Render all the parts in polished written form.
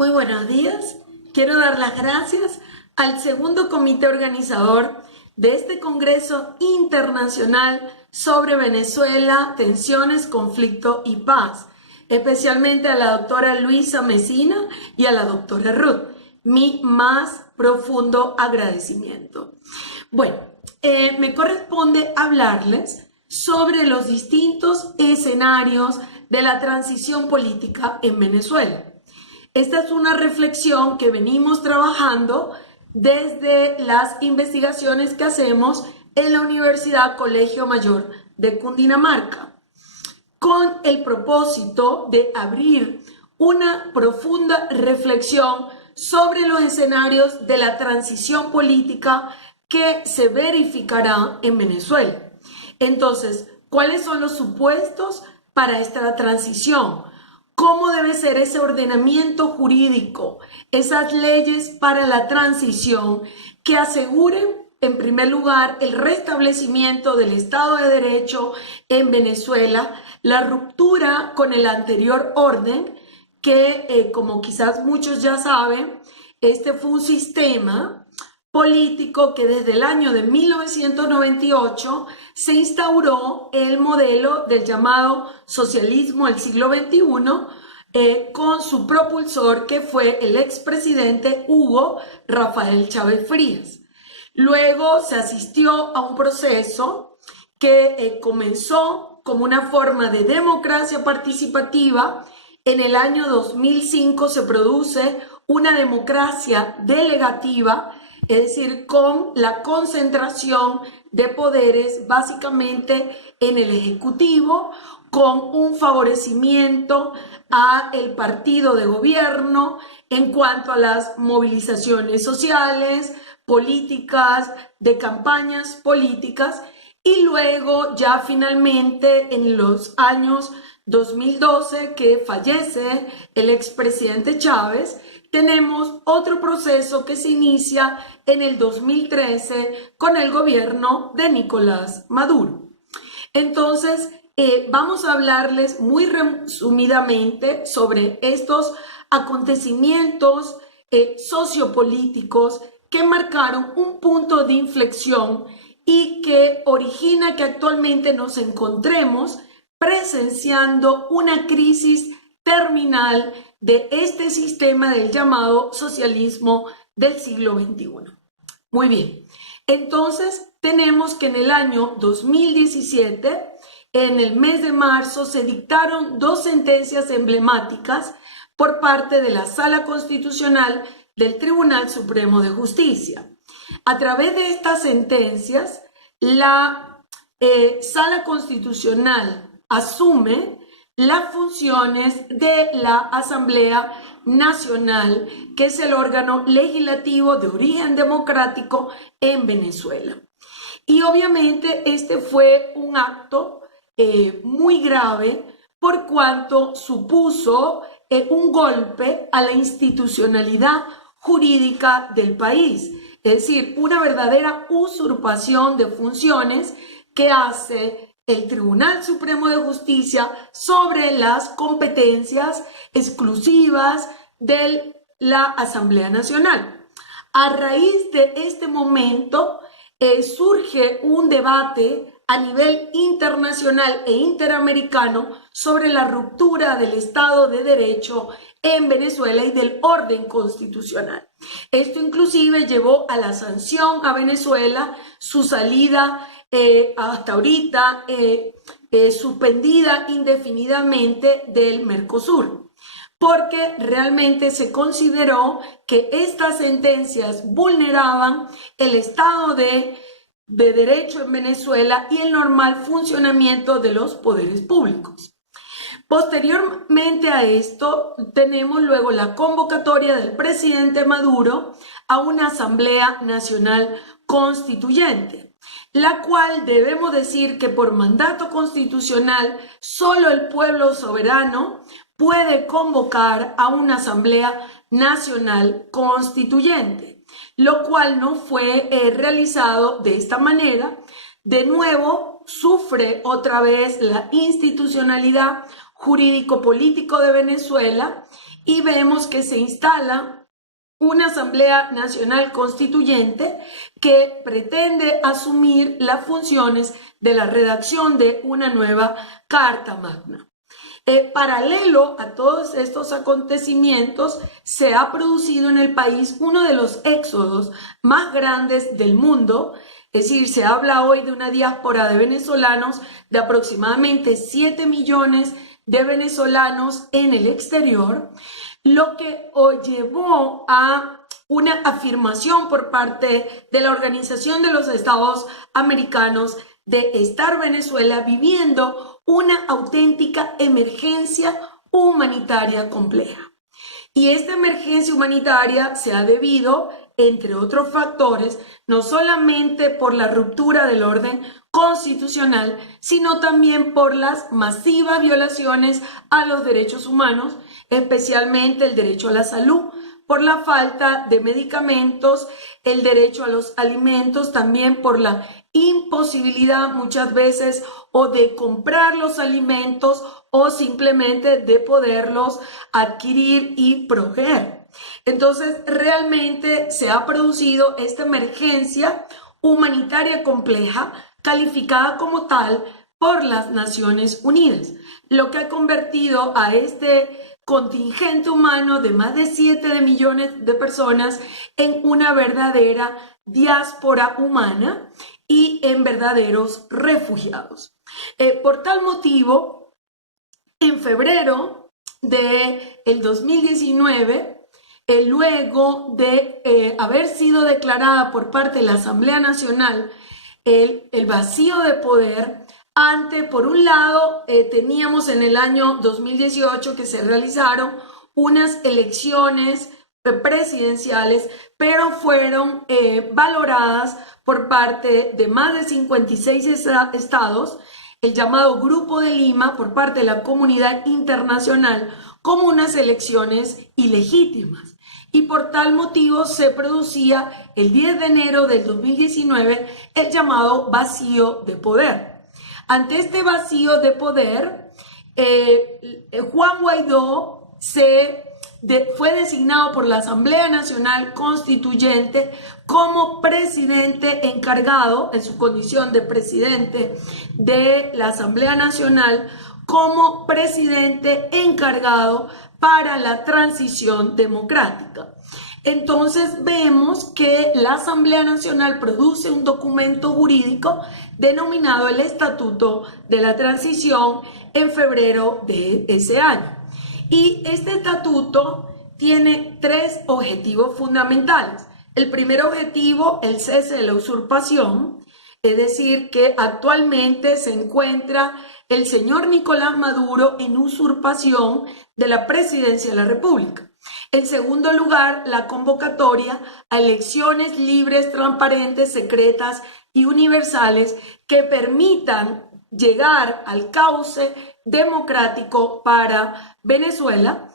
Muy buenos días. Quiero dar las gracias al segundo comité organizador de este Congreso Internacional sobre Venezuela, Tensiones, Conflicto y Paz, especialmente a la doctora Luisa Mesina y a la doctora Ruth. Mi más profundo agradecimiento. Bueno, me corresponde hablarles sobre los distintos escenarios de la transición política en Venezuela. Esta es una reflexión que venimos trabajando desde las investigaciones que hacemos en la Universidad Colegio Mayor de Cundinamarca, con el propósito de abrir una profunda reflexión sobre los escenarios de la transición política que se verificará en Venezuela. Entonces, ¿cuáles son los supuestos para esta transición? ¿Cómo debe ser ese ordenamiento jurídico, esas leyes para la transición que aseguren, en primer lugar, el restablecimiento del Estado de Derecho en Venezuela, la ruptura con el anterior orden, que como quizás muchos ya saben, este fue un sistema político que desde el año de 1998 se instauró el modelo del llamado socialismo del siglo XXI, con su propulsor que fue el expresidente Hugo Rafael Chávez Frías. Luego se asistió a un proceso que comenzó como una forma de democracia participativa. En el año 2005 se produce una democracia delegativa, es decir, con la concentración de poderes básicamente en el Ejecutivo, con un favorecimiento al partido de gobierno en cuanto a las movilizaciones sociales, políticas, de campañas políticas, y luego ya finalmente en los años 2012, que fallece el expresidente Chávez, tenemos otro proceso que se inicia en el 2013 con el gobierno de Nicolás Maduro. Entonces, vamos a hablarles muy resumidamente sobre estos acontecimientos sociopolíticos que marcaron un punto de inflexión y que origina que actualmente nos encontremos presenciando una crisis terminal de este sistema del llamado socialismo del siglo XXI. Muy bien, entonces tenemos que en el año 2017, en el mes de marzo, se dictaron dos sentencias emblemáticas por parte de la Sala Constitucional del Tribunal Supremo de Justicia. A través de estas sentencias, la Sala Constitucional asume las funciones de la Asamblea Nacional, que es el órgano legislativo de origen democrático en Venezuela. Y obviamente este fue un acto muy grave por cuanto supuso un golpe a la institucionalidad jurídica del país, es decir, una verdadera usurpación de funciones que hace el Tribunal Supremo de Justicia sobre las competencias exclusivas de la Asamblea Nacional. A raíz de este momento surge un debate a nivel internacional e interamericano sobre la ruptura del Estado de Derecho en Venezuela y del orden constitucional. Esto inclusive llevó a la sanción a Venezuela, su salida hasta ahorita suspendida indefinidamente del Mercosur, porque realmente se consideró que estas sentencias vulneraban el Estado de Derecho en Venezuela y el normal funcionamiento de los poderes públicos. Posteriormente a esto, tenemos luego la convocatoria del presidente Maduro a una Asamblea Nacional Constituyente, la cual debemos decir que por mandato constitucional solo el pueblo soberano puede convocar a una Asamblea Nacional Constituyente, lo cual no fue realizado de esta manera. De nuevo, sufre otra vez la institucionalidad jurídico-político de Venezuela y vemos que se instala una Asamblea Nacional Constituyente que pretende asumir las funciones de la redacción de una nueva Carta Magna. Paralelo a todos estos acontecimientos, se ha producido en el país uno de los éxodos más grandes del mundo. Es decir, se habla hoy de una diáspora de venezolanos de aproximadamente 7 millones de venezolanos en el exterior, lo que llevó a una afirmación por parte de la Organización de los Estados Americanos de estar Venezuela viviendo una auténtica emergencia humanitaria compleja. Y esta emergencia humanitaria se ha debido, entre otros factores, no solamente por la ruptura del orden constitucional, sino también por las masivas violaciones a los derechos humanos, especialmente el derecho a la salud, por la falta de medicamentos, el derecho a los alimentos, también por la imposibilidad muchas veces o de comprar los alimentos o simplemente de poderlos adquirir y proveer. Entonces, realmente se ha producido esta emergencia humanitaria compleja, calificada como tal por las Naciones Unidas, lo que ha convertido a este contingente humano de más de 7 millones de personas en una verdadera diáspora humana y en verdaderos refugiados. Por tal motivo, en febrero del 2019, luego de haber sido declarada por parte de la Asamblea Nacional el vacío de poder, por un lado, teníamos en el año 2018 que se realizaron unas elecciones presidenciales, pero fueron valoradas por parte de más de 56 estados, el llamado Grupo de Lima, por parte de la comunidad internacional, como unas elecciones ilegítimas. Y por tal motivo se producía el 10 de enero del 2019 el llamado vacío de poder. Ante este vacío de poder, Juan Guaidó fue designado por la Asamblea Nacional Constituyente como presidente encargado, en su condición de presidente de la Asamblea Nacional, como presidente encargado para la transición democrática. Entonces vemos que la Asamblea Nacional produce un documento jurídico denominado el Estatuto de la Transición en febrero de ese año. Y este estatuto tiene 3 objetivos fundamentales. El primer objetivo, el cese de la usurpación, es decir, que actualmente se encuentra el señor Nicolás Maduro en usurpación de la presidencia de la República. En segundo lugar, la convocatoria a elecciones libres, transparentes, secretas y universales que permitan llegar al cauce democrático para Venezuela.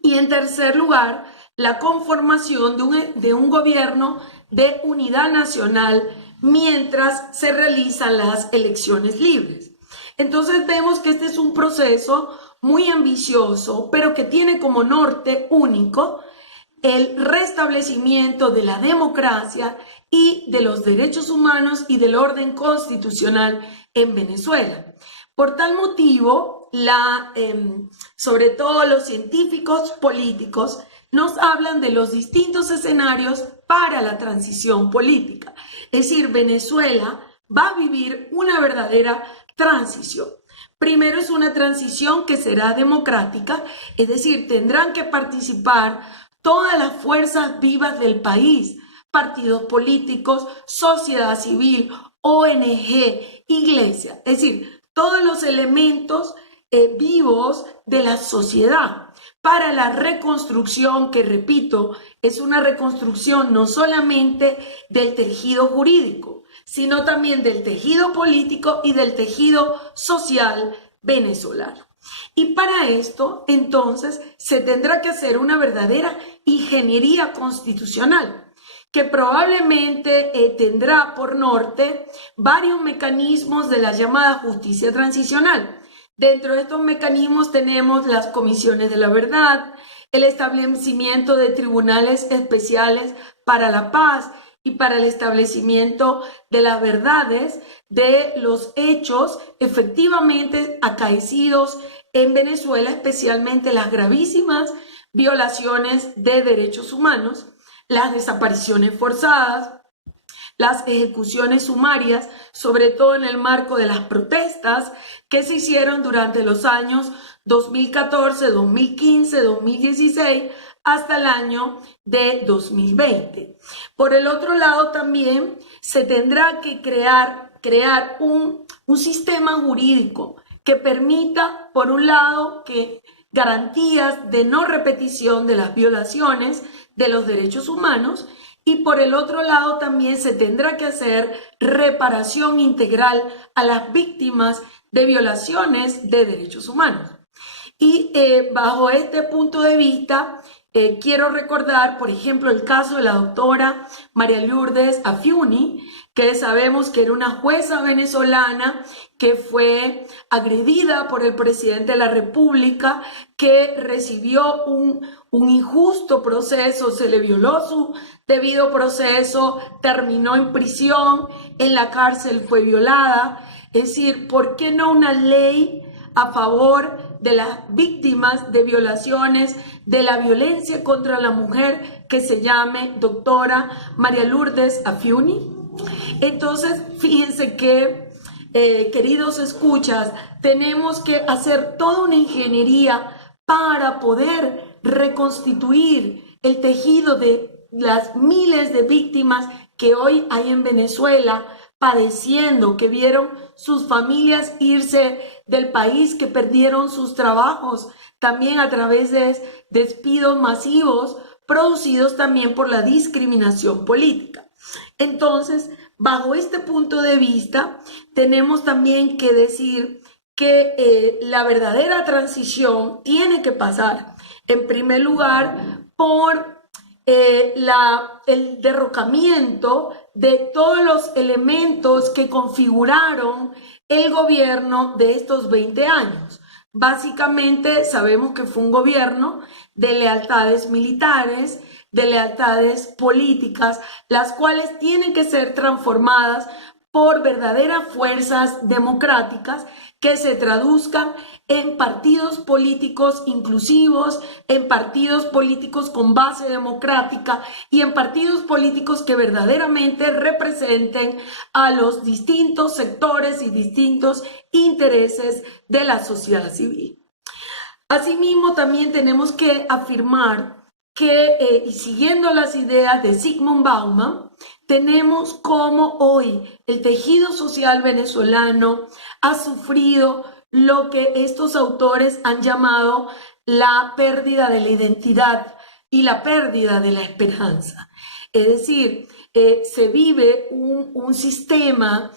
Y en tercer lugar, la conformación de un gobierno de unidad nacional mientras se realizan las elecciones libres. Entonces vemos que este es un proceso muy ambicioso, pero que tiene como norte único el restablecimiento de la democracia y de los derechos humanos y del orden constitucional en Venezuela. Por tal motivo, sobre todo los científicos políticos nos hablan de los distintos escenarios para la transición política. Es decir, Venezuela va a vivir una verdadera transición. Primero es una transición que será democrática, es decir, tendrán que participar todas las fuerzas vivas del país, partidos políticos, sociedad civil, ONG, iglesia, es decir, todos los elementos vivos de la sociedad para la reconstrucción, que repito, es una reconstrucción no solamente del tejido jurídico, sino también del tejido político y del tejido social venezolano. Y para esto, entonces, se tendrá que hacer una verdadera ingeniería constitucional, que probablemente tendrá por norte varios mecanismos de la llamada justicia transicional, Dentro de estos mecanismos tenemos las comisiones de la verdad, el establecimiento de tribunales especiales para la paz y para el establecimiento de las verdades de los hechos efectivamente acaecidos en Venezuela, especialmente las gravísimas violaciones de derechos humanos, las desapariciones forzadas, las ejecuciones sumarias, sobre todo en el marco de las protestas que se hicieron durante los años 2014, 2015, 2016 hasta el año de 2020. Por el otro lado, también se tendrá que crear un sistema jurídico que permita, por un lado, que garantías de no repetición de las violaciones de los derechos humanos, y por el otro lado también se tendrá que hacer reparación integral a las víctimas de violaciones de derechos humanos. Y bajo este punto de vista, quiero recordar, por ejemplo, el caso de la doctora María Lourdes Afiuni, que sabemos que era una jueza venezolana que fue agredida por el presidente de la República, que recibió un injusto proceso, se le violó su debido proceso, terminó en prisión, en la cárcel fue violada. Es decir, ¿por qué no una ley a favor de las víctimas de violaciones, de la violencia contra la mujer, que se llame doctora María Lourdes Afiuni? Entonces, fíjense que, queridos escuchas, tenemos que hacer toda una ingeniería para poder reconstituir el tejido de las miles de víctimas que hoy hay en Venezuela, padeciendo, que vieron sus familias irse del país, que perdieron sus trabajos, también a través de despidos masivos producidos también por la discriminación política. Entonces, bajo este punto de vista, tenemos también que decir que la verdadera transición tiene que pasar, en primer lugar, por el derrocamiento de todos los elementos que configuraron el gobierno de estos 20 años. Básicamente sabemos que fue un gobierno de lealtades militares, de lealtades políticas, las cuales tienen que ser transformadas por verdaderas fuerzas democráticas que se traduzcan en partidos políticos inclusivos, en partidos políticos con base democrática y en partidos políticos que verdaderamente representen a los distintos sectores y distintos intereses de la sociedad civil. Asimismo, también tenemos que afirmar que, y siguiendo las ideas de Zygmunt Bauman, tenemos cómo hoy el tejido social venezolano ha sufrido lo que estos autores han llamado la pérdida de la identidad y la pérdida de la esperanza. Es decir, se vive un sistema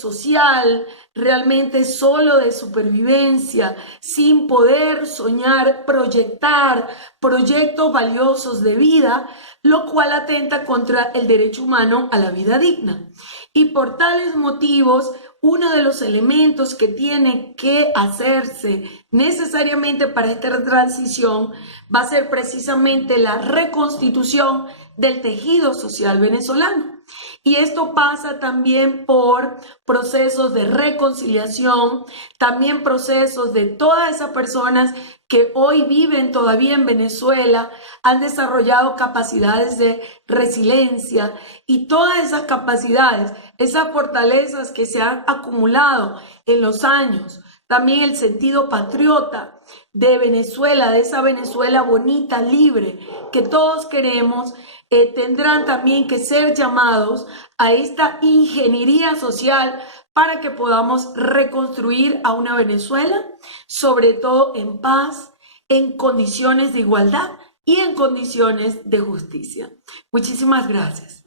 social realmente solo de supervivencia, sin poder soñar, proyectar proyectos valiosos de vida, lo cual atenta contra el derecho humano a la vida digna. Y por tales motivos, uno de los elementos que tiene que hacerse necesariamente para esta transición va a ser precisamente la reconstitución del tejido social venezolano. Y esto pasa también por procesos de reconciliación, también procesos de todas esas personas que hoy viven todavía en Venezuela, han desarrollado capacidades de resiliencia, y todas esas capacidades, esas fortalezas que se han acumulado en los años, también el sentido patriota de Venezuela, de esa Venezuela bonita, libre, que todos queremos, tendrán también que ser llamados a esta ingeniería social para que podamos reconstruir a una Venezuela, sobre todo en paz, en condiciones de igualdad y en condiciones de justicia. Muchísimas gracias.